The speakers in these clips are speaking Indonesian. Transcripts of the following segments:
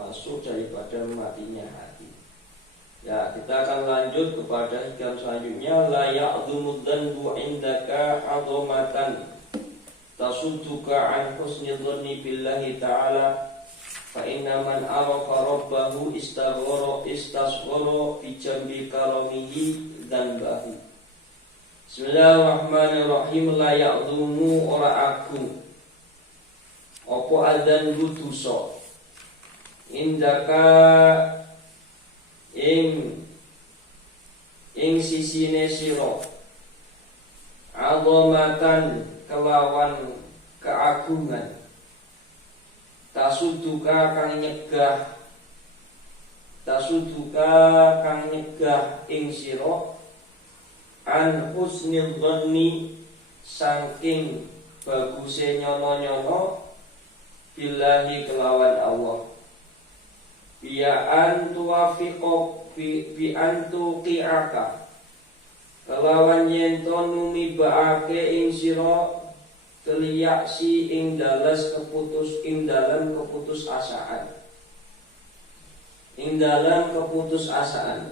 termasuk daripada matinya hati. Ya, kita akan lanjut kepada hikam selanjutnya. La ya'dhumud dhanbu 'indaka 'azamatan tasudduka 'an husni dhanni billahi ta'ala fa inna man arafa rabbahu istasghara fi jambi karamihi dhanbahu. Bismillahirrahmanirrahim. La ya'dhumu ora agung apa adzanbu dosa indaka ing sisine sira azamatan kelawan keagungan tasuduka kang nyegah ing sira an husnil dhanni saking baguse nyono-nyono billahi kelawan Allah bi antu qi'aka kelawan yen to numibaake ing sira teliyaksi ing dalam keputusasaan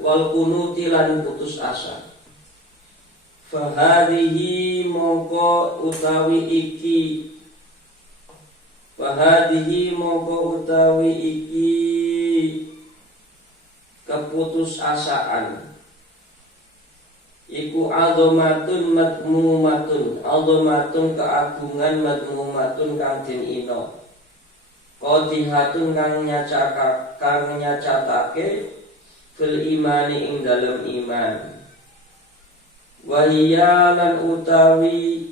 wal kunuti lan putus asa. Fahadihi mongko utawi iki keputusasaan iku azamatun keagungan madmumatun kang den ina qadihatun kang nyacatake fil imani ing dalem iman wahiyalan utawi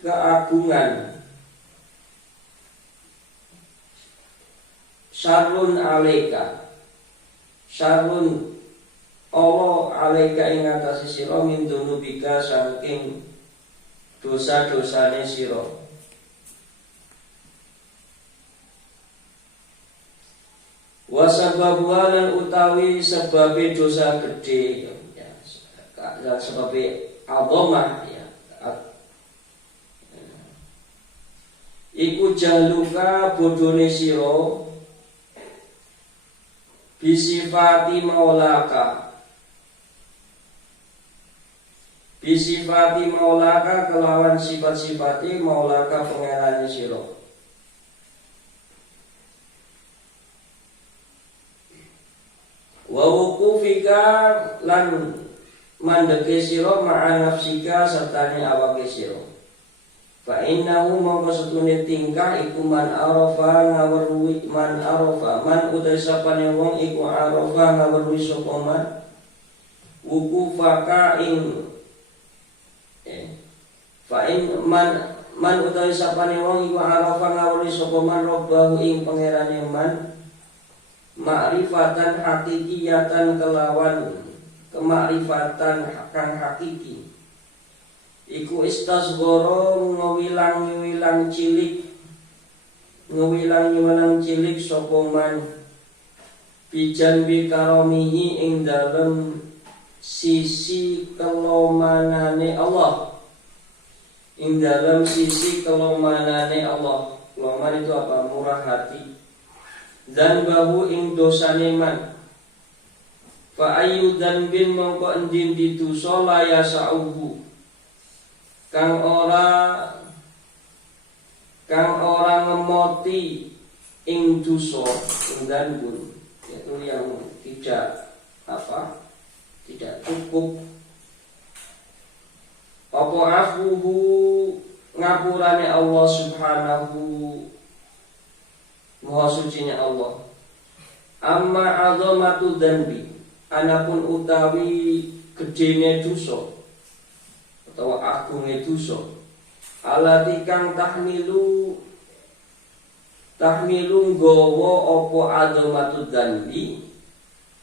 keagungan syarrun Allah alaika ing atase sira min dunubika saking dosa-dosane sira wa sababulan utawi sebabe dosa gede ya sebabe azamah ya iku jahluka bodone sira bisifati maulaka kelawan sifat-sifati maulaka pengerane sira wa wuqufika lan mandeke sira ma'a nafsika sertane awake sira fa innahu mongko setune tingkah iku man utai sapane wong iku arafa ngaweruhi sapa man wukufaka ing fa in man utai sapane wong iku arafa ngaweruhi sapa man robbahu ing pangerane man ma'rifatan hakikiyatan kelawan kemakrifatan kang hakiki iku istasghara ngewilang cilik sapa man bijan bi karamihi ing dalem sisi kelomanane Allah Keloman itu apa? Murah hati. Dan bahu ing dosane man fa ayu dzanbin mongko endin dituso la yasauhu kang ora ngemoti ing dosa ing dzanbun yaitu yang tidak cukup apa afuhu ngapurane Allah subhanahu maha sucinya Allah amma azamatu dzanbi anapun utawi gedene dosa atau agungnya dosa alati kang tahmilu nggawa apa azamatu dzanbi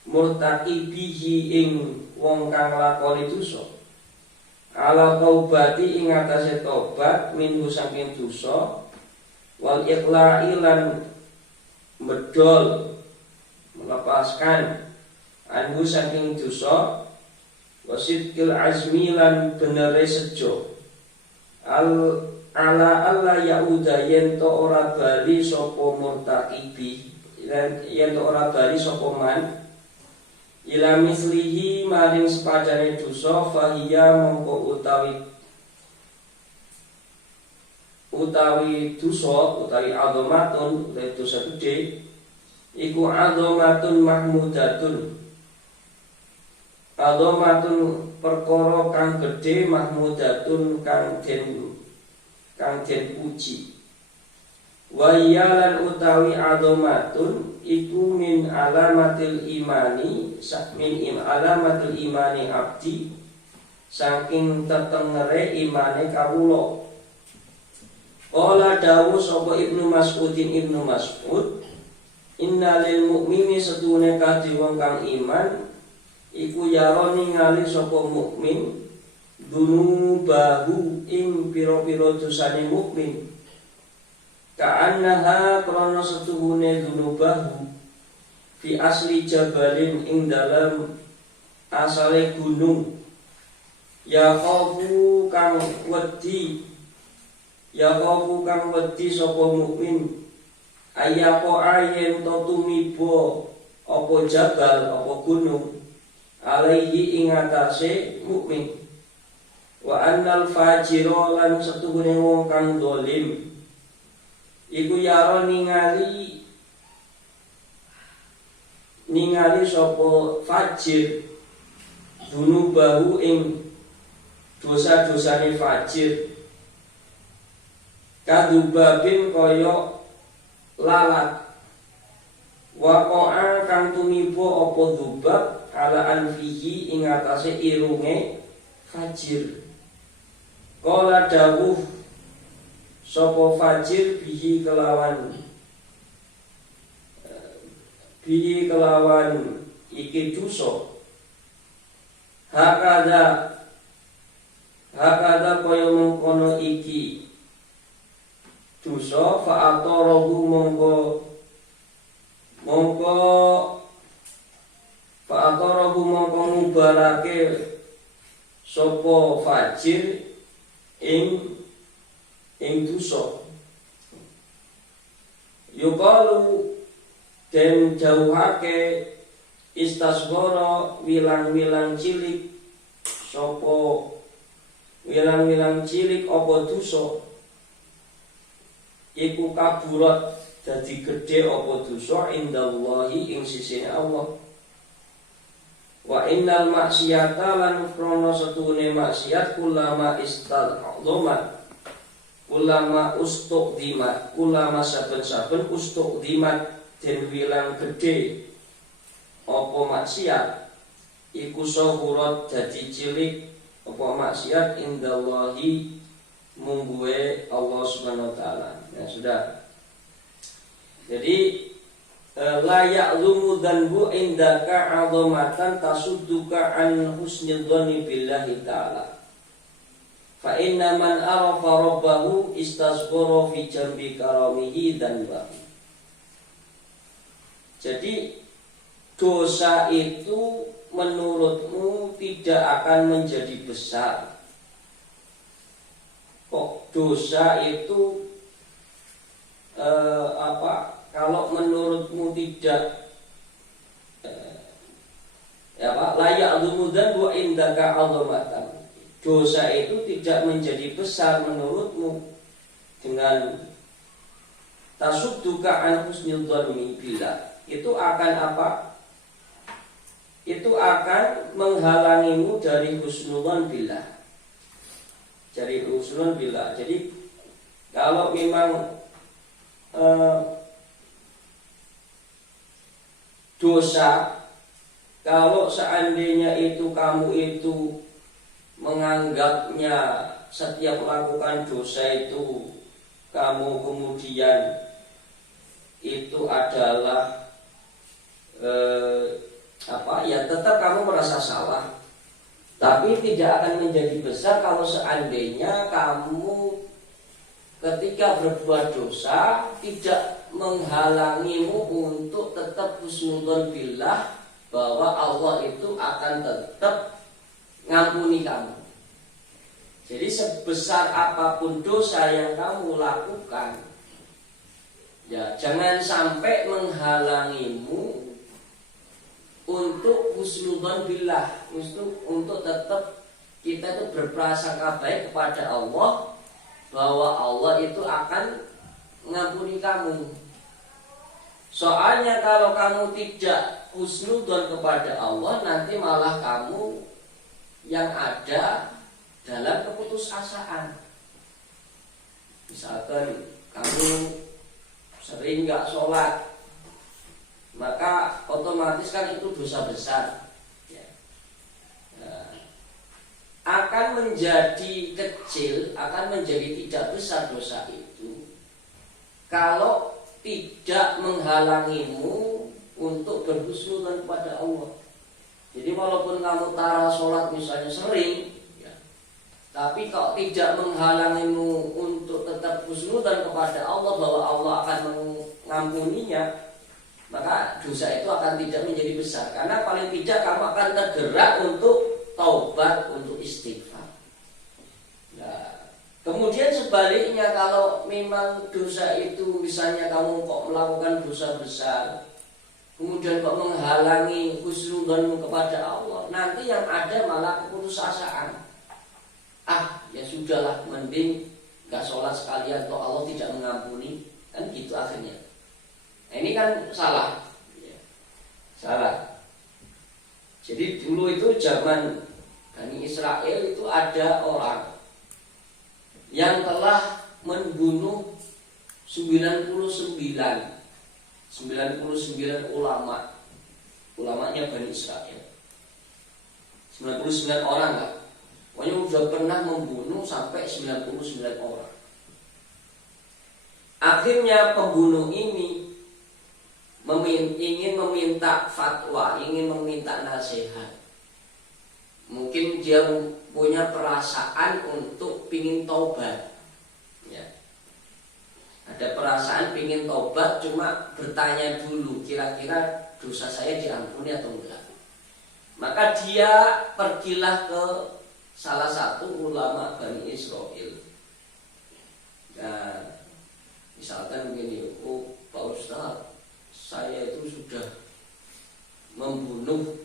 murtaqibihi ing wong kang lakoni dosa ala taubati ing atase tobat minhu saking dosa wal iqla'i lan medol melepaskan anhu saking dosa, wasidqil azmi lan benere sejo, ala alla yauda yen to ora bali sapa murtaqibi, yen to ora bali sapa man ila mislihi maring sepadane dosa, fahiya mongko utawi dosa utawi azamatun, utawi dosa gede iku azamatun mahmudatun, azamatun perkara kang gede, mahmudatun kang den puji. Wa yalan utawi azamatun iku min alamatil imani, alamatil imani abdi, saking tetengere imane kawula. Qala dawu sapa Ibnu Mas'udin, Ibnu Mas'ud, innalil mukmini setune kadhe wong kang iman iku yara ningali sapa mukmin dunubahu ing pira-pira dosane mukmin, ka'annaha krana setuhune dunubahu fi asli jabalin ing dalam asale gunung, ya khafu kang wedi sapa mukmin ayako ayen to tumiba apa jabal apa gunung alaihi ing atase mukmin. Wa annal fajira lan setuhune wong kang dolim iku yara ningali sapa fajir dunubahu ing dosa-dosane fajir, kadubabin kaya lalat, waqa'a kang tumiba apa dzubab ala anfihi ing atase irunge fajir. Qala dawuh sapa fajir bihi kelawan iki dosa, hakada kaya mengkono iki dosa, fa'atarahu mongko ngubarake sapa fajir ing dosa. Yuqalu den jauhake istasghara wilang-wilang cilik sapa wilang-wilang cilik apa dosa iku kaburat dadi gedhe apa dosa indallahi ing sisine Allah. Wa innal maksiata lan krana setune maksiat kulama istadzamat, kulama ustuqdimat, kulama saben-saben ustuqdimat den wilang gedhe apa maksiat iku sahurat dadi cilik apa maksiat indallahi mungguhe Allah Subhanahu wa taala. Ya sudah. Jadi la ya'lumu dhanbu indaka 'azamatan tasudduka an husnil dhanni billahi ta'ala. Fa inna man arafa rabbahu istasghara fi jambi karamihi dhanbahu. Jadi dosa itu menurutmu tidak akan menjadi besar. Kok dosa itu kalau menurutmu tidak layak dzumudan wa indaka 'azamatan, dosa itu tidak menjadi besar menurutmu dengan tasudduka an husnil dhanni billah, itu akan apa? Itu akan menghalangimu dari husnudzon billah. Dari husnudzon billah. Jadi kalau memang dosa, kalau seandainya itu kamu itu menganggapnya setiap melakukan dosa itu kamu kemudian itu adalah tetap kamu merasa salah, tapi tidak akan menjadi besar kalau seandainya kamu ketika berbuat dosa tidak menghalangimu untuk tetap husnudzon billah bahwa Allah itu akan tetap ngampuni kamu. Jadi sebesar apapun dosa yang kamu lakukan, ya jangan sampai menghalangimu untuk husnudzon billah, untuk tetap kita itu berprasangka baik kepada Allah, bahwa Allah itu akan mengampuni kamu. Soalnya kalau kamu tidak husnudzon kepada Allah, nanti malah kamu yang ada dalam keputusasaan. Misalkan kamu sering nggak sholat, maka otomatis kan itu dosa besar, ya. Nah, akan menjadi kecil, akan menjadi tidak besar dosa itu kalau tidak menghalangimu untuk berhusnudzon kepada Allah. Jadi walaupun kamu tara sholat misalnya sering, ya, tapi kalau tidak menghalangimu untuk tetap husnudzon kepada Allah, bahwa Allah akan mengampuninya, maka dosa itu akan tidak menjadi besar. Karena paling tidak kamu akan tergerak untuk taubat, untuk istighfar. Nah, kemudian sebaliknya, kalau memang dosa itu misalnya kamu kok melakukan dosa besar, kemudian kok menghalangi husnudzonmu kepada Allah, nanti yang ada malah keputusasaan. Ya sudahlah, mending gak sholat sekalian, toh Allah tidak mengampuni, kan gitu akhirnya. Nah, ini kan salah, ya. Salah. Jadi dulu itu zaman Bani Israel itu ada orang yang telah membunuh 99 ulamanya Bani Israel. 99 orang lah. Pokoknya sudah pernah membunuh sampai 99 orang. Akhirnya pembunuh ini ingin meminta fatwa, ingin meminta nasihat. Mungkin dia punya perasaan untuk pingin taubat, ya. Ada perasaan pingin taubat, cuma bertanya dulu, kira-kira dosa saya diampuni atau enggak. Maka dia pergilah ke salah satu ulama Bani Israel. Nah, misalkan begini, oh Pak Ustaz, saya itu sudah membunuh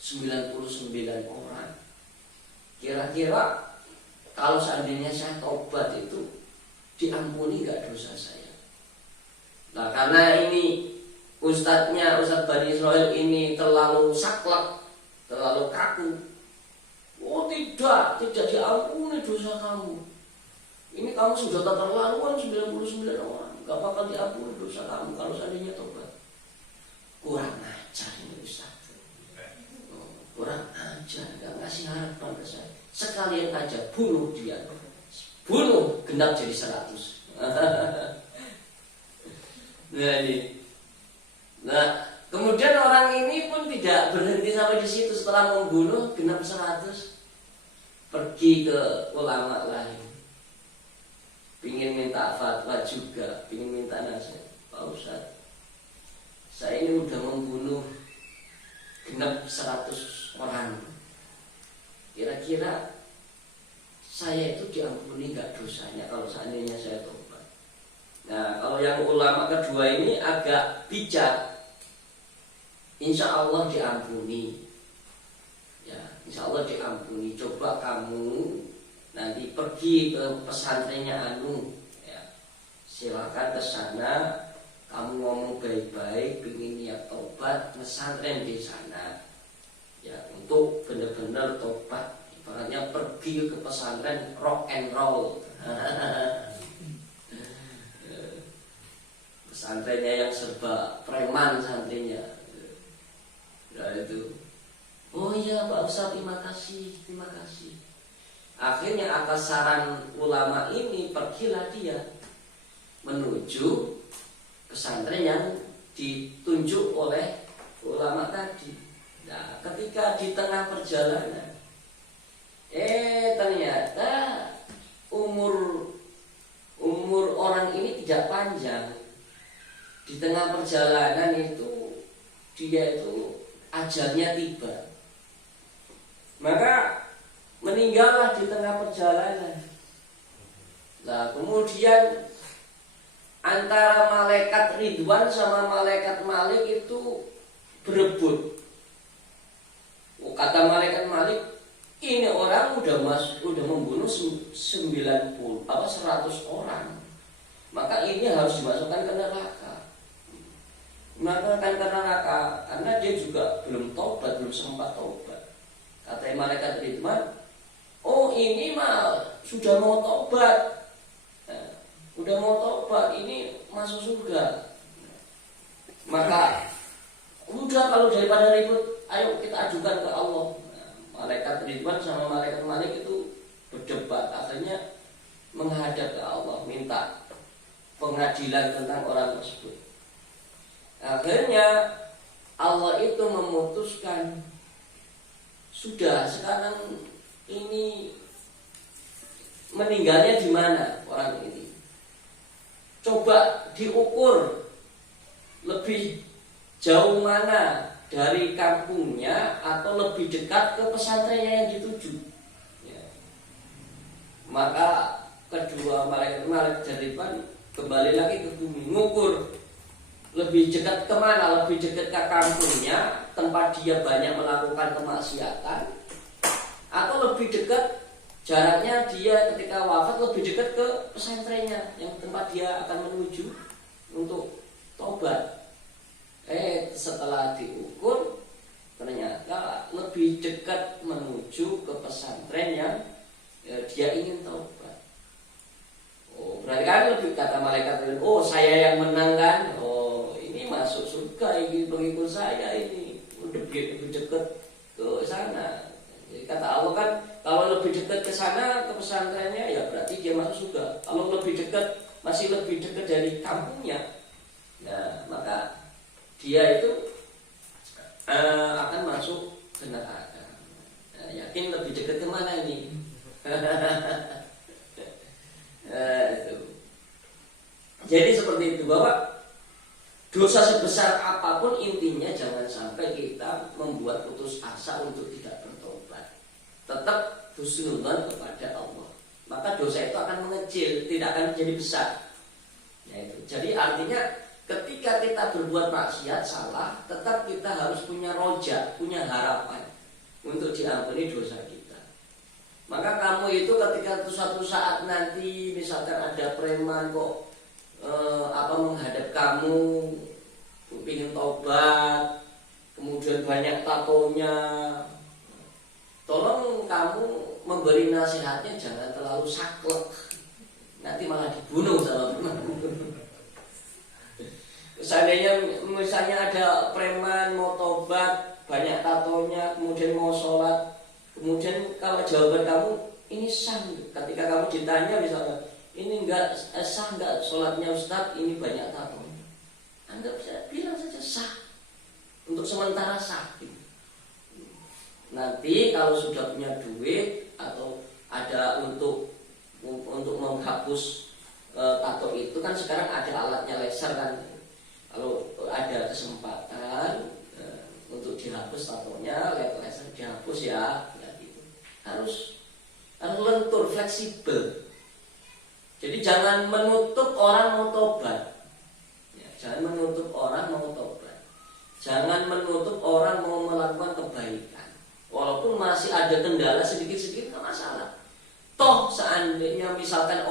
99 orang. Kira-kira kalau seandainya saya taubat itu diampuni gak dosa saya? Nah, karena ini Ustadz Bani Israel ini terlalu saklek, terlalu kaku. Oh tidak diampuni dosa kamu. Ini kamu sudah keterlaluan 99 orang, gak bakal diampuni dosa kamu kalau seandainya tobat. Kurang ajar ini Ustaz. Kurang ajar, gak ngasih harapan ke saya. Sekalian aja bunuh dia. Bunuh genap jadi 100. Nah, kemudian orang ini pun tidak berhenti sampai di situ. Setelah membunuh genap 100, pergi ke ulama lain, pingin minta fatwa juga, pingin minta nasihat. Pak Ustaz, saya ini udah membunuh genap 100 orang. Kira-kira saya itu diampuni gak dosanya kalau seandainya saya tobat? Nah, kalau yang ulama kedua ini agak bijak, insya Allah diampuni. Ya, insya Allah diampuni. Coba kamu nanti pergi ke pesantrennya Anu, ya, silakan ke sana. Kamu ngomong baik-baik, ingin niat tobat, pesantren di sana, ya, untuk benar-benar tobat. Ibaratnya pergi ke pesantren rock and roll. Pesantrennya yang serba preman santrinya. Ya itu. Oh iya Pak Ustaz, terima kasih. Akhirnya atas saran ulama ini pergilah dia menuju pesantren yang ditunjuk oleh ulama tadi. Nah, ketika di tengah perjalanan, ternyata umur orang ini tidak panjang. Di tengah perjalanan itu dia itu ajalnya tiba. Maka meninggallah di tengah perjalanan. Nah, kemudian antara malaikat Ridwan sama malaikat Malik itu berebut. Kata malaikat Malik, ini orang udah membunuh 100 orang. Maka ini harus dimasukkan ke neraka. Maka akan ke neraka karena dia juga belum tobat, belum sempat tobat. Kata malaikat Ridwan, oh ini mah sudah mau tobat. Udah mau tobat, ini masuk surga. Maka udah, kalau daripada ribut, ayo kita ajukan ke Allah. Malaikat Ridwan sama malaikat Malik itu berdebat, akhirnya menghadap ke Allah, minta pengadilan tentang orang tersebut. Akhirnya Allah itu memutuskan, sudah sekarang ini meninggalnya di mana orang ini? Coba diukur lebih jauh mana dari kampungnya atau lebih dekat ke pesantrennya yang dituju. Ya. Maka kedua malaikat Ridwan kembali lagi ke bumi, ngukur lebih dekat kemana, lebih dekat ke kampungnya tempat dia banyak melakukan kemaksiatan, atau lebih dekat jaraknya dia ketika wafat lebih dekat ke pesantrennya yang tempat dia akan menuju untuk tobat. Setelah diukur ternyata lebih dekat menuju ke pesantren yang dia ingin tobat. Oh, berarti kan lebih, kata malaikat, oh saya yang menang kan? Oh, ini masuk surga, ini pengikut saya, ini lebih dekat ke sana. Jadi kata Allah kan, kalau lebih dekat ke sana, ke pesantrennya, ya berarti dia masuk surga. Kalau lebih dekat, masih lebih dekat dari kampungnya, nah maka dia itu akan masuk ke neraka. Nah, yakin lebih dekat kemana ini? Jadi seperti itu, bahwa dosa sebesar apapun intinya jangan sampai kita membuat putus asa untuk tidak bertobat. Tetap husnudzon kepada Allah. Maka dosa itu akan mengecil, tidak akan menjadi besar. Yaitu. Jadi artinya ketika kita berbuat maksiat, salah, tetap kita harus punya roja, punya harapan untuk diampuni dosa kita. Maka kamu itu ketika suatu saat nanti misalkan ada preman kok menghadap kamu, ingin tobat, kemudian banyak tatonya, tolong kamu memberi nasihatnya jangan terlalu saklek, nanti malah dibunuh sama preman. Seandainya misalnya ada preman mau tobat, banyak tatonya, kemudian mau sholat, kemudian kalau jawaban kamu ini sah, ketika kamu ditanya misalnya ini enggak sah enggak sholatnya Ustaz, ini banyak tatonya, Anda bisa bilang saja sah, untuk sementara sah. Nanti kalau sudah punya duit atau ada untuk menghapus tato itu kan sekarang ada alatnya laser kan. Kalau ada kesempatan untuk dihapus tatonya, laser dihapus ya gitu. Harus lentur, fleksibel. Jadi jangan menutup orang mau tobat. Ya, jangan menutup orang mau tobat. Jangan menutup orang mau melakukan kebaikan. Walaupun masih ada kendala sedikit-sedikit nggak masalah. Toh seandainya misalkan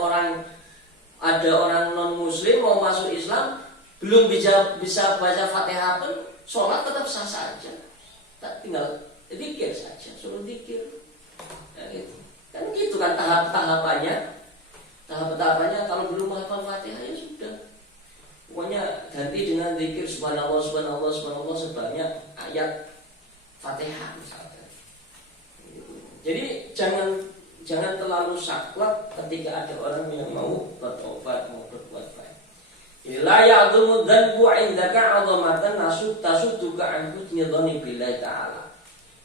ada orang non muslim mau masuk Islam, belum bisa baca Fatihah pun, sholat tetap sah saja. Tinggal zikir saja, suruh zikir. Ya, gitu. Kan gitu kan tahap-tahapannya. Tahap-tahapannya kalau belum hafal Fatihah ya sudah. Pokoknya ganti dengan zikir subhanallah, subhanallah, subhanallah sebanyak ayat Fatihah misalnya. Jadi jangan terlalu saklek ketika ada orang yang mau bertobat, mau berbuat baik. La ya'dhumu dzanbu 'indaka 'azamatan tasudduka an husni dzanni billahi ta'ala.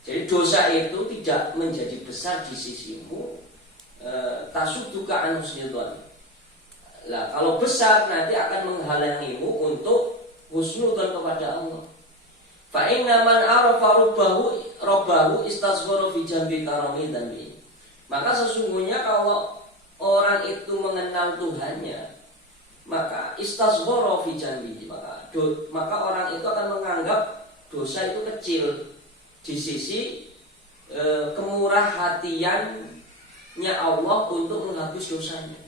Jadi dosa itu tidak menjadi besar di sisimu, tasudduka an husni dzanni. Lah kalau besar nanti akan menghalangimu untuk husnudzon kepada Allah. Fa inna man arafa rabbahu istasghara fi jambi karami dzambi. Maka sesungguhnya kalau orang itu mengenal Tuhannya, maka istasghara fi jambi, maka orang itu akan menganggap dosa itu kecil di sisi kemurah hatiannya Allah untuk menghapus dosanya.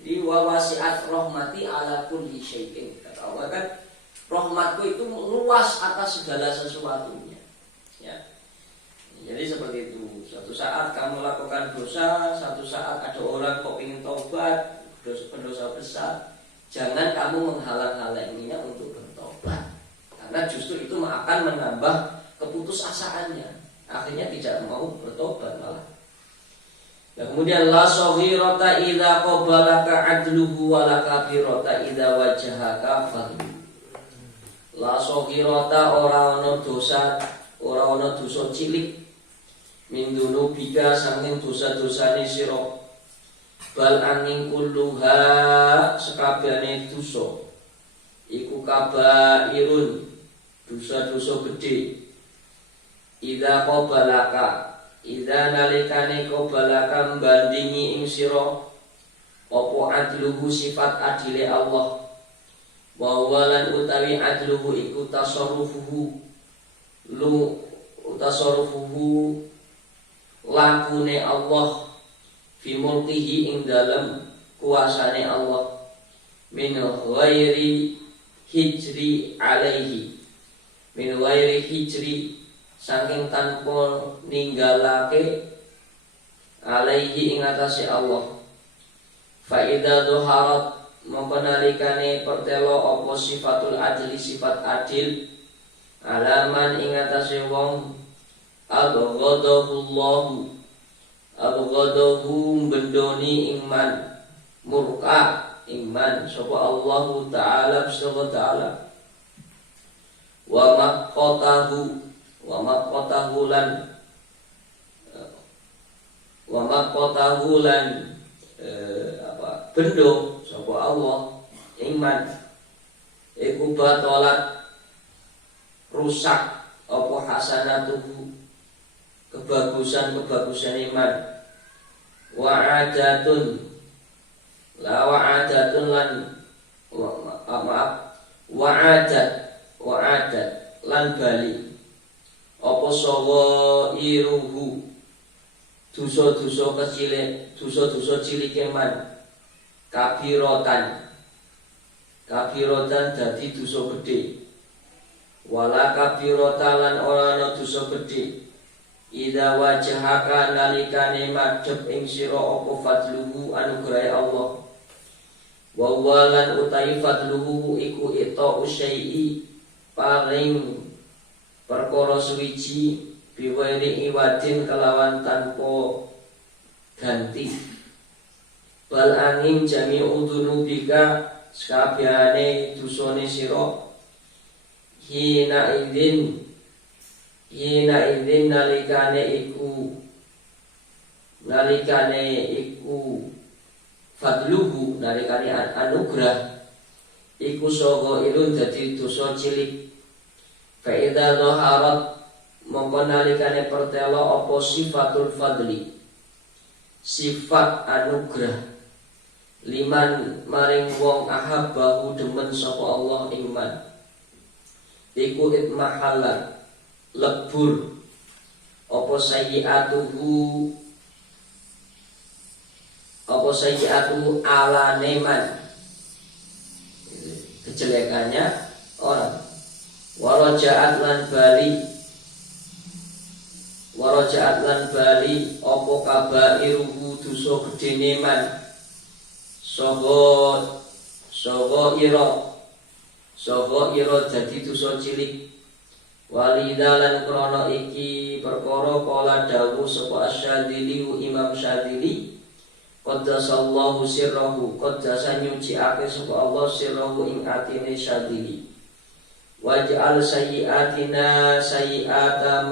Jadi wa wasi'at rahmati ala kulli syai'in. Kata Allah kan, rahmatku itu luas atas segala sesuatunya. Ya. Jadi seperti itu. Suatu saat kamu lakukan dosa, satu saat ada orang kok ingin taubat, pendosa besar, jangan kamu menghalang-halanginya untuk bertobat. Karena justru itu akan menambah keputusasaannya. Akhirnya tidak mau bertobat malah. Nah, kemudian la saghirata idza qabalaka adluhu wa la kabirata idza wajhaka fadlu. La saghirata ora ana dosa cilik min dunubika sanging dosa-dosane sira. Bal angin kulluha sekabehane dosa iku kabairun, dosa-dosa gede. Idza qabalaka, idza nalikane qabalaka mbandingi ing sira apa adluhu sifat adile Allah. Wa walan utawi adluhu iku tasarrufuhu lakune Allah fi mulkihi ing dalem kuasane Allah min ghairi hijri alaihi, min ghairi hijri saking tanpa ninggalake alaihi ing atase Allah. Fa idza dhuharat mempenalikane pertelo apa sifatul adli, sifat adil alaman ing atase wong abghadahullahu bendoni iman murka iman sapa Allah taala subhanahu ta'ala wa maqatahu lan bendo sapa Allah iman iku batalat rusak apa hasanatuhu kebagusan iman wa'adatun lan bali apa sawa iruhu dosa-dosa cilik iman kabirotan dadi dosa gede wala kabirotan lan ora ana dosa gede idza wajhaka nalikane madhep ing sira apa fadluhu anugrahe Allah wa walan utai fadluhu iku ita usai paring perkara suwiji biwiri iwadin kelawan tanpa ganti bal angin jami'u dzunubika sakabehane dosane sira hina idzin nalikane iku fadluhu nalikane anugrah iku saha ilun dadi dosa cilik. Fa idza dhaharat mongko nalikane pertelo apa sifatul fadli, sifat anugrah liman maring wong ahabbahu demen sapa Allah iman iku itmahallan lebur apa sayyi'atuhu ala neman kejelekannya orang warajaat lan bali apa kabairuhu dosa gedhe neman saha ira dadi dosa cilik walidalan krono iki perkara kala dawuh sapa Asyadzili Imam Syadzili qaddasallahu sirrahu qaddasa nyuciake sapa Allah sirrahu ing atine Syadzili waj'al sayyi'atina sayyi'ati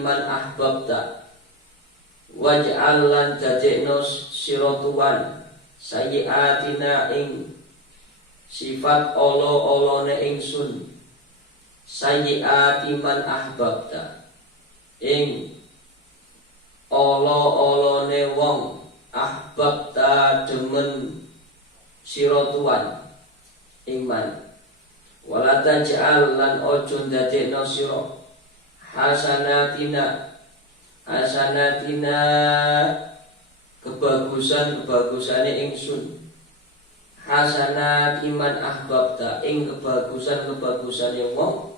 man ahbabta waj'al lan dadekno sira Tuhan sayyi'atina ing sifat olo-olone ingsun sayyiati man ahbabta ing olo-olone wong ahbabta demen sira tuan iman wala taj'al lan ojo ndadekno sira hasanatina kebagusan-kebagusane ingsun hasanat iman ahbabta ing kebagusan-kebagusane wong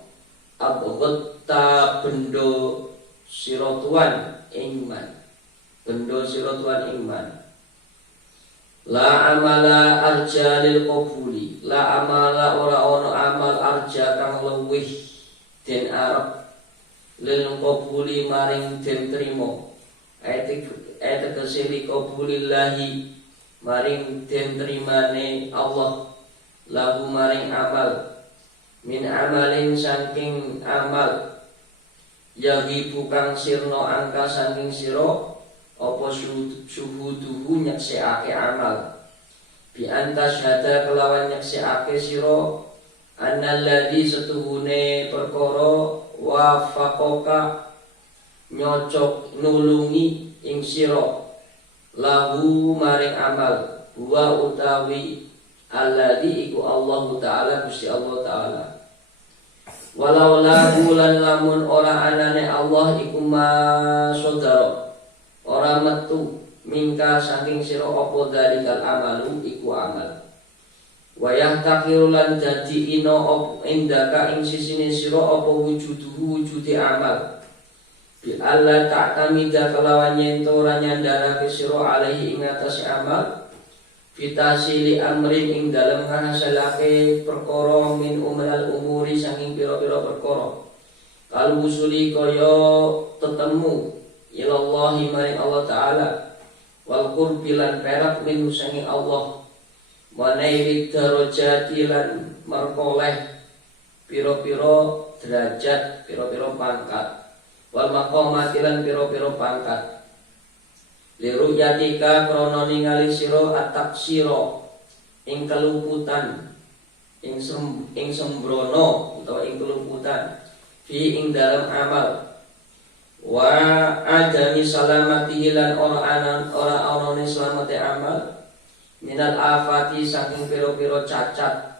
abghata bendo sira tuan iman bendo sira tuan iman la amala arja lil qabuli la amala ora ono amal arja kang luwih den arep lil qabuli maring den trimo ayat kesili qabulillahi maring den trimane Allah lahu maring amal min amalin saking amal yahibu kang sirno angka saking sira apa syuhuduhu nyeksekake amal bi antasyhada kelawan nyeksekake sira annalladzi setuhune perkara wafaqaka nyocok nulungi ing sira lahu maring amal wa utawi alladzi iku Allah taala Gusti Allah taala walau lahu lan lamun ora anane Allah iku masodaro ora metu mingka saking sira apa dalikal amalu iku amal wayah takiru lan dadi ina indaka ing sisine sira apa wujuduhu wujude amal bi alla ta'tamida kelawan yen ora nyandarake sira alaihi ing atase amal fitasili amrin ing dalem ngahasilake perkara min umral umuri saking pira-pira perkara kalau usuli kaya tetemu ilallahi maring Allah Ta'ala wal qurbi lan perak min sangi Allah wa naili darajati lan merkoleh pira-pira derajat pira-pira pangkat wal maqamati lan pira-pira pangkat liru yatika krana ningali sira ataksira ing keluputan ing sembrono utawa ing keluputan fi ing dalam amal wa adami salamatihi lan ora anane slamate amal minal afati saking pira-pira cacat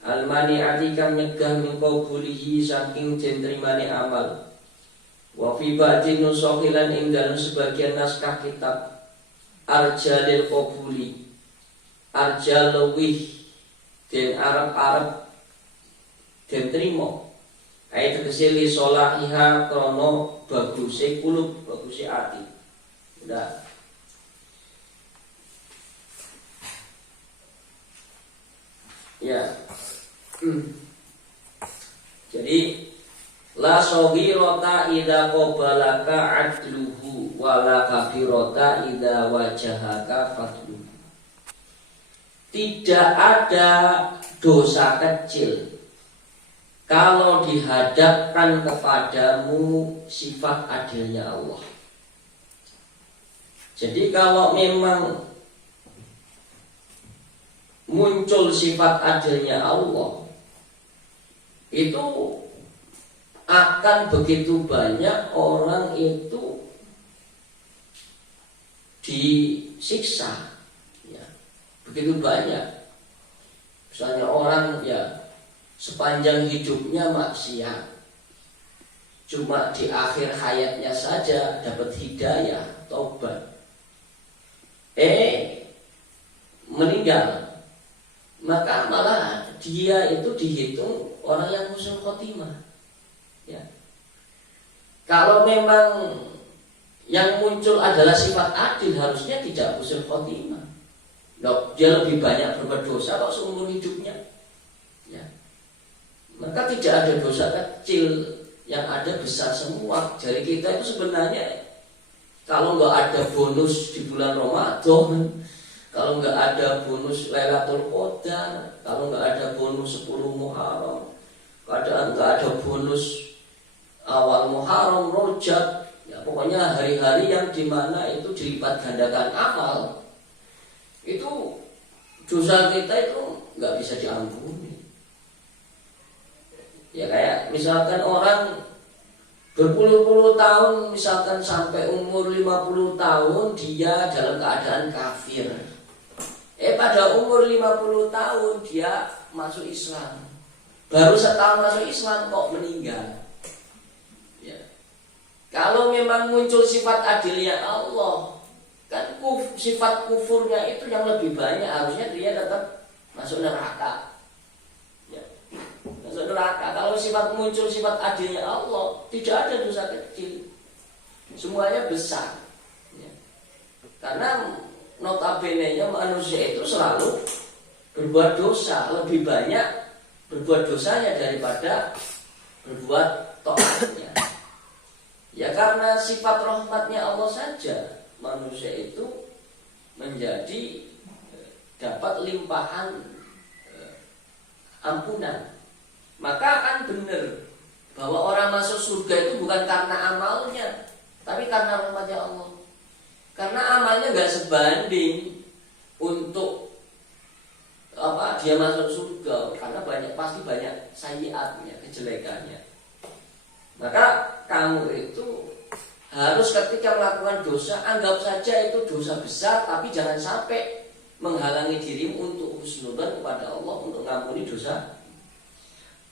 almani'ati kang nyegah mingko bulihi saking jentrimane amal wa fi ba'din nusakhilan ing dalem sebagian naskah kitab arjalil qabuli arjal luwih den arep-arep den trimo ayat tegese li solahiha krana baguse kulub baguse ati udah ya jadi la saghirata idza qabalaka adluhu wa la kabirata idza wajahaka fadluhu tidak ada dosa kecil kalau dihadapkan kepadamu sifat adilnya Allah. Jadi kalau memang muncul sifat adilnya Allah, itu akan begitu banyak orang itu disiksa, ya, begitu banyak. Misalnya orang ya sepanjang hidupnya maksiat, cuma di akhir hayatnya saja dapat hidayah, taubat, meninggal, maka malah dia itu dihitung orang yang husnul khotimah. Ya. Kalau memang yang muncul adalah sifat adil, harusnya tidak husnul khotimah. Loh, dia lebih banyak berbuat dosa kok seumur hidupnya. Ya. Maka tidak ada dosa kecil, yang ada besar semua. Jadi kita itu sebenarnya kalau nggak ada bonus di bulan Ramadan, kalau nggak ada bonus Lailatul Qadar, kalau nggak ada bonus 10 Muharram, kadang nggak ada bonus awal Muharram, Rajab, ya pokoknya hari-hari yang dimana itu dilipat gandakan amal, itu dosa kita itu nggak bisa diampuni. Ya kayak misalkan orang berpuluh-puluh tahun, misalkan sampai umur 50 tahun dia dalam keadaan kafir. Pada umur 50 tahun dia masuk Islam. Baru setahun masuk Islam kok meninggal. Ya. Kalau memang muncul sifat adilnya Allah, kan sifat kufurnya itu yang lebih banyak, harusnya dia tetap masuk neraka. Masuk neraka. Kalau muncul sifat adilnya Allah, tidak ada dosa kecil, semuanya besar. Ya. Karena notabene-nya manusia itu selalu berbuat dosa, lebih banyak berbuat dosanya daripada berbuat taatnya. Ya karena sifat rahmatnya Allah saja, manusia itu menjadi dapat limpahan ampunan. Maka akan benar bahwa orang masuk surga itu bukan karena amalnya, tapi karena rahmatnya Allah. Karena amalnya gak sebanding untuk dia masuk surga, karena pasti banyak sayyiatnya, kejelekannya. Maka kamu itu harus ketika melakukan dosa, anggap saja itu dosa besar, tapi jangan sampai menghalangi dirimu untuk husnudzon kepada Allah, untuk mengampuni dosa.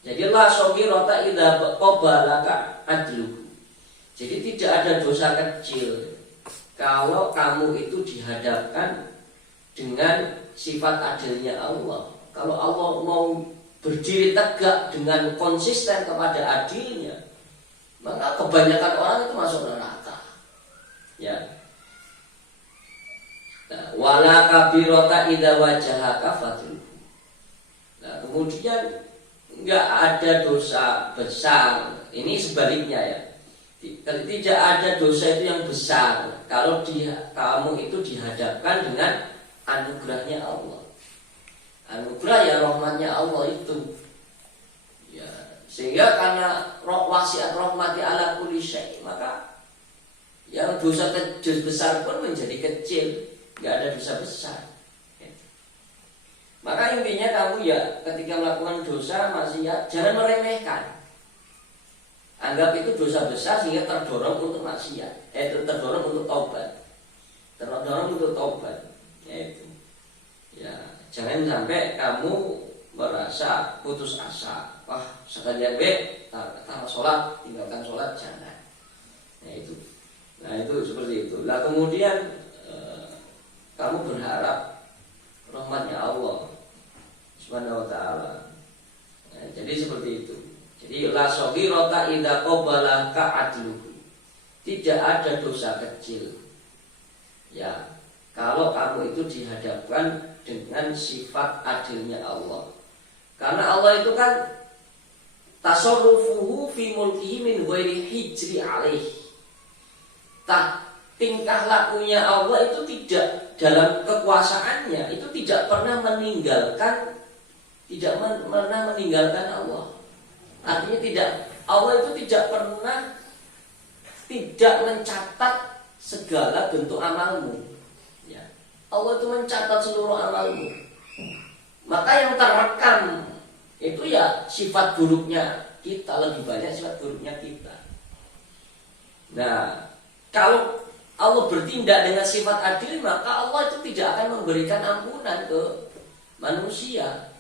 Jadi la shaghirata idza qabalaka adluhu. Jadi tidak ada dosa kecil kalau kamu itu dihadapkan dengan sifat adilnya Allah. Kalau Allah mau berdiri tegak dengan konsisten kepada adilnya, maka kebanyakan orang itu masuk neraka. Ya. Nah, wala kabirata idza wajahaka fadlu. Nah, kemudian enggak ada dosa besar. Ini sebaliknya ya. Tidak ada dosa itu yang besar kalau kamu itu dihadapkan dengan anugerahnya Allah. Anugerah ya rahmatnya Allah itu. Ya, sehingga karena wasiat rahmati ala kulli syai', maka yang dosa besar pun menjadi kecil, enggak ada dosa besar. Maka intinya kamu ya ketika melakukan dosa maksiat jangan meremehkan. Anggap itu dosa besar sehingga terdorong untuk maksiat, terdorong untuk taubat. Terdorong untuk taubat. Yaitu. Ya, jangan sampai kamu merasa putus asa. Wah, sekalian taruh sholat, tinggalkan sholat jangan. Nah itu seperti itu. Nah kemudian kamu berharap rahmatnya Allah Subhanahu wa ta'ala. Nah, jadi seperti itu. Jadi la shaghirata idza qabalaka adluhu. Tidak ada dosa kecil. Ya, kalau kamu itu dihadapkan dengan sifat adilnya Allah. Karena Allah itu kan tasarrufuhu fi mulkihi min ghairi hijri alaih. Tingkah lakunya Allah itu tidak dalam kekuasaannya itu tidak pernah meninggalkan Allah. Artinya Allah itu tidak pernah tidak mencatat segala bentuk amalmu. Ya. Allah itu mencatat seluruh amalmu. Maka yang terekam itu ya sifat buruknya kita, lebih banyak sifat buruknya kita. Nah, kalau Allah bertindak dengan sifat adil, maka Allah itu tidak akan memberikan ampunan ke manusia.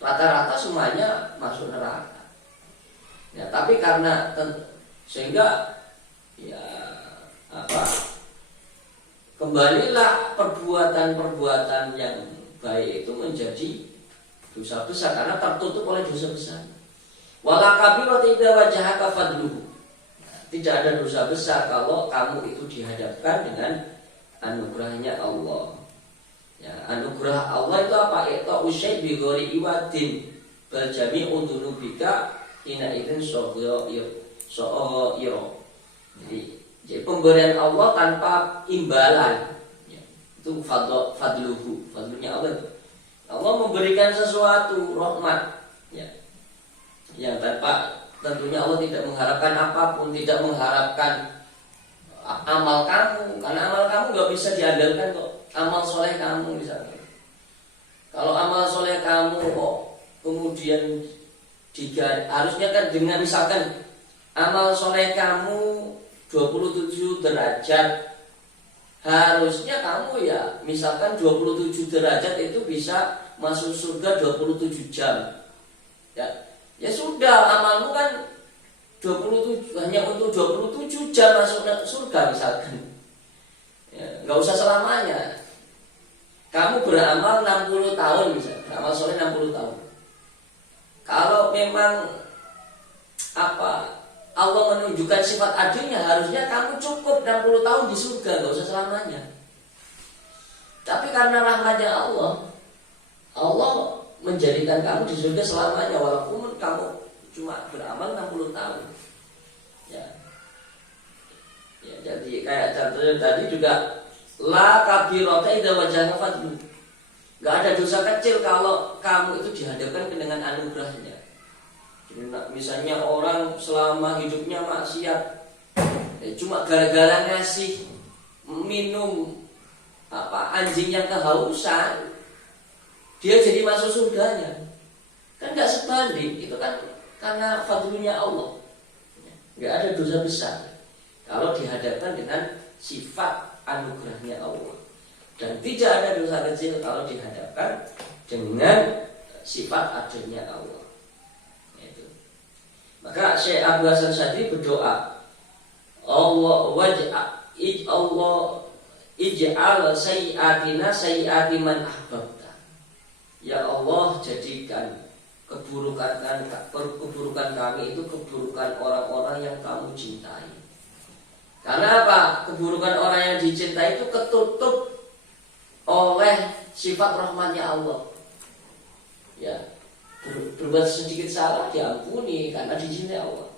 Rata-rata semuanya masuk neraka. Ya, tapi karena sehingga ya kembalilah perbuatan-perbuatan yang baik itu menjadi dosa besar karena tertutup oleh dosa besar. Wala kabirata idza wajahaka fadluhu. Tidak ada dosa besar kalau kamu itu dihadapkan dengan anugerahnya Allah. Ya, anugerah Allah itu apa? Itu usyai bi ghairi iwadin bal jami'u dzunubika hina idzin saghira. Jadi pemberian Allah tanpa imbalan. Ya, itu fadlunya Allah. Allah memberikan sesuatu rahmat. Ya. Yang tanpa tentunya Allah tidak mengharapkan apapun, tidak mengharapkan amal kamu, karena amal kamu nggak bisa diandalkan kok. Amal soleh kamu misalnya, Kalau amal soleh kamu kok kemudian harusnya kan dengan misalkan amal soleh kamu 27 derajat, harusnya kamu ya misalkan 27 derajat itu bisa masuk surga 27 jam. Ya sudah, amalmu kan 27 hanya untuk 27 jam masuk surga misalkan. Ya, nggak usah selamanya. Kamu beramal 60 tahun misalnya, beramal soleh 60 tahun. Kalau memang Allah menunjukkan sifat adilnya, harusnya kamu cukup 60 tahun di surga, nggak usah selamanya. Tapi karena rahmatnya Allah menjadikan kamu di surga selamanya, walaupun kamu cuma beramal 60 tahun. Ya, jadi kayak contohnya tadi juga, la kabirota idza wajhaka fadlu. Gak ada dosa kecil kalau kamu itu dihadapkan dengan anugerahnya. Jadi misalnya orang selama hidupnya maksiat, cuma gara-gara ngasih minum anjing yang kehausan, dia jadi masuk surganya. Kan gak sebanding, itu kan karena fadlunya Allah. Gak ada dosa besar kalau dihadapkan dengan sifat anugerahnya Allah. Dan tidak ada dosa kecil kalau dihadapkan dengan sifat adilnya Allah. Itu. Maka Syekh Abu Hasan Syadili berdoa, Allah ij'al sayyi'atina sayyi'ati man ahbabta. Ya Allah, jadikan keburukan kami itu keburukan orang-orang yang kamu cintai. Karena apa? Keburukan orang yang dicintai itu ketutup oleh sifat rahmatnya Allah. Ya, berbuat sedikit salah diampuni karena dicintai Allah.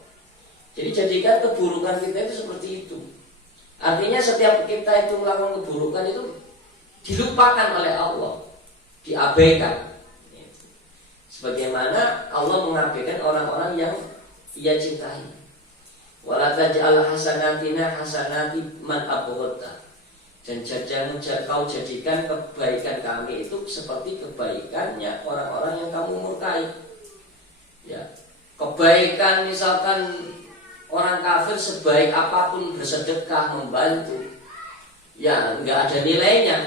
Jadi jadikan keburukan kita itu seperti itu. Artinya setiap kita itu melakukan keburukan itu dilupakan oleh Allah, diabaikan. Sebagaimana Allah mengabaikan orang-orang yang Ia cintai. Wala taj'al hasanatina hasanati man abghadta. Dan jangan kau jadikan kebaikan kami itu seperti kebaikannya orang-orang yang kamu murkai. Ya, kebaikan misalkan orang kafir sebaik apapun bersedekah membantu, ya nggak ada nilainya.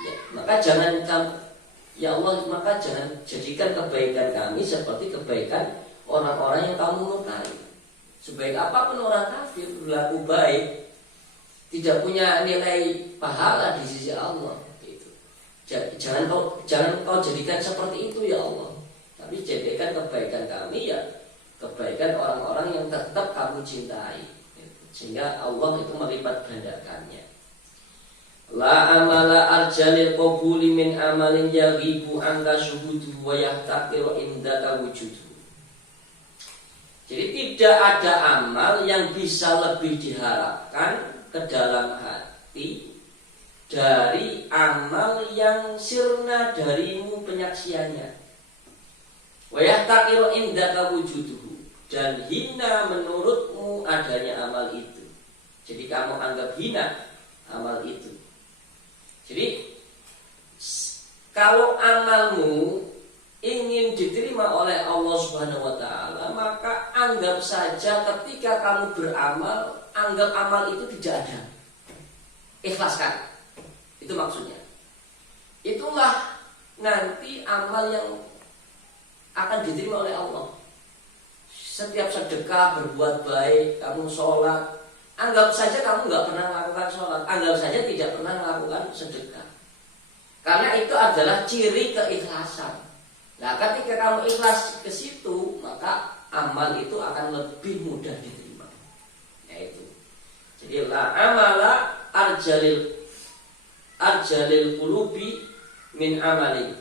Ya, maka jangan ya Allah, maka jangan jadikan kebaikan kami seperti kebaikan orang-orang yang kamu murkai. Sebaik apapun orang kafir berlaku baik, tidak punya nilai pahala di sisi Allah. Gitu. Jangan kau jadikan seperti itu ya Allah. Tapi jadikan kebaikan kami ya kebaikan orang-orang yang tetap kamu cintai. Gitu. Sehingga Allah itu melipat gandakannya. La amala arjalil qabuli min amalin yaghibu anka syuhuduhu wa yahtaqiru indaka wujuduhu. Jadi tidak ada amal yang bisa lebih diharapkan ke dalam hati dari amal yang sirna darimu penyaksiannya. Wa yahtaqiru indaka wujuduhu, dan hina menurutmu adanya amal itu. Jadi kamu anggap hina amal itu. Jadi kalau amalmu ingin diterima oleh Allah Subhanahu wa taala, maka anggap saja ketika kamu beramal, anggap amal itu tidak ada. Ikhlaskan. Itu maksudnya. Itulah nanti amal yang akan diterima oleh Allah. Setiap sedekah, berbuat baik, kamu sholat, anggap saja kamu nggak pernah melakukan sholat, anggap saja tidak pernah melakukan sedekah. Karena itu adalah ciri keikhlasan. Nah, ketika kamu ikhlas ke situ, maka amal itu akan lebih mudah diterima. Yaitu. Jadi la amala arjalil qulubi min amali.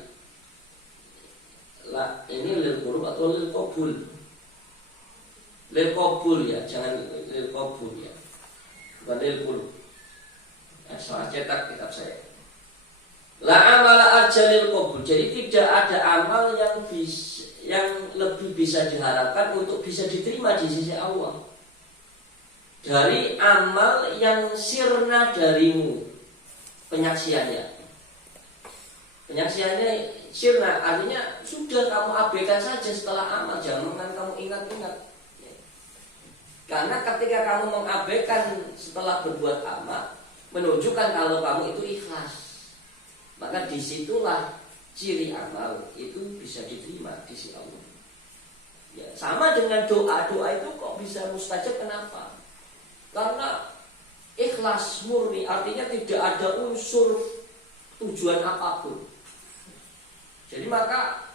La ini lil qulub atau lil qabul? Lil qabul ya, jangan lil qabul ya. Bukan lil qulub. Salah cetak kitab saya. La amala arjalil qabul. Jadi tidak ada amal yang lebih bisa diharapkan untuk bisa diterima di sisi Allah dari amal yang sirna darimu penyaksiannya. Penyaksiannya sirna, artinya sudah kamu abaikan saja setelah amal, jangan kamu ingat-ingat. Karena ketika kamu mengabaikan setelah berbuat amal, menunjukkan kalau kamu itu ikhlas. Maka disitulah ciri amal itu bisa diterima di sisi Allah. Ya, sama dengan doa itu kok bisa mustajab, kenapa? Karena ikhlas murni, artinya tidak ada unsur tujuan apapun. Jadi maka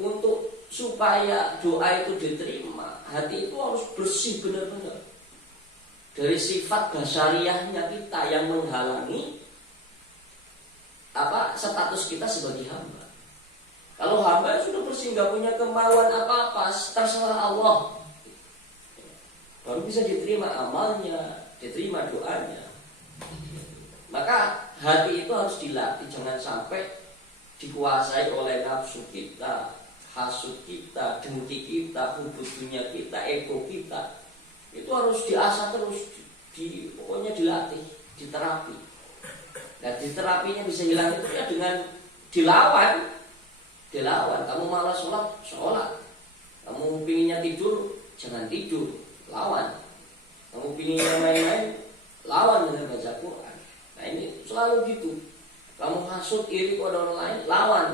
untuk supaya doa itu diterima, hati itu harus bersih benar-benar dari sifat basyariahnya kita yang menghalangi status kita sebagai hamba. Kalau hamba sudah bersih, nggak punya kemauan apa-apa, terserah Allah, baru bisa diterima amalnya, diterima doanya. Maka hati itu harus dilatih, jangan sampai dikuasai oleh nafsu kita, hasud kita, dengki kita, hubud dunia kita, ego kita. Itu harus diasah terus, pokoknya dilatih, diterapi. Nah, diterapinya bisa hilang itu ya dengan dilawan. Kamu malas sholat. Kamu pinginnya tidur, jangan tidur, lawan. Kamu pinginnya main-main, lawan dengan baca Quran. Nah, ini selalu gitu. Kamu hasut iri pada orang lain, lawan.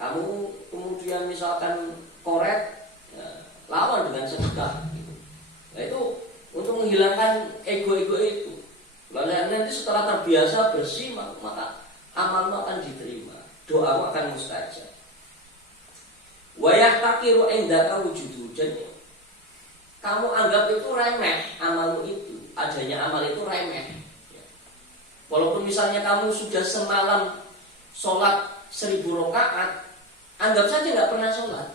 Kamu kemudian misalkan korek, ya, lawan dengan sedekah. Gitu. Nah, itu untuk menghilangkan ego-ego itu. Lalu nanti setelah terbiasa bersih, maka amalmu akan diterima, doamu akan mustajab. Wa yahtaqiru indaka wujudu. Jadi kamu anggap itu remeh amalmu itu, adanya amal itu remeh. Walaupun misalnya kamu sudah semalam sholat 1000 rakaat, anggap saja nggak pernah sholat.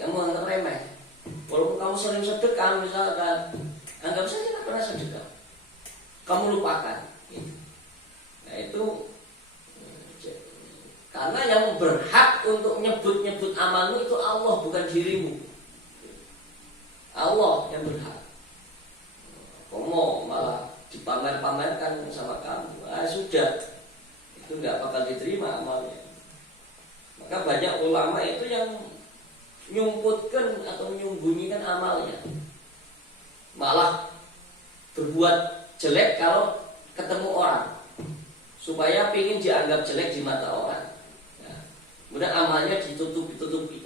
Kamu anggap remeh. Walaupun kamu sering sedekah misalkan, anggap saja nggak pernah sedekah. Kamu lupakan. Nah itu karena yang berhak untuk nyebut-nyebut amalmu itu Allah, bukan dirimu. Allah yang berhak. Kamu malah dipamer-pamerkan sama kamu, sudah, itu nggak bakal diterima amalnya. Maka banyak ulama itu yang nyumputkan atau menyembunyikan amalnya, malah berbuat jelek kalau ketemu orang, supaya ingin dianggap jelek di mata orang. Kemudian amalnya ditutupi.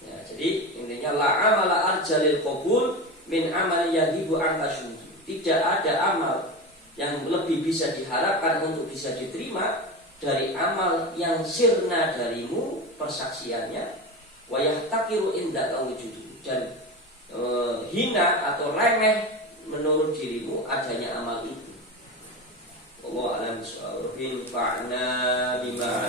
Ya, jadi intinya la amala arjalil qabul min amali yahibu an tasyudu. Tidak ada amal yang lebih bisa diharapkan untuk bisa diterima dari amal yang sirna darimu persaksiannya, wa yahtaqiru indaka wujudu, dan hina atau remeh menurut dirimu adanya amal itu. Allah alam bisawabin fa'na bima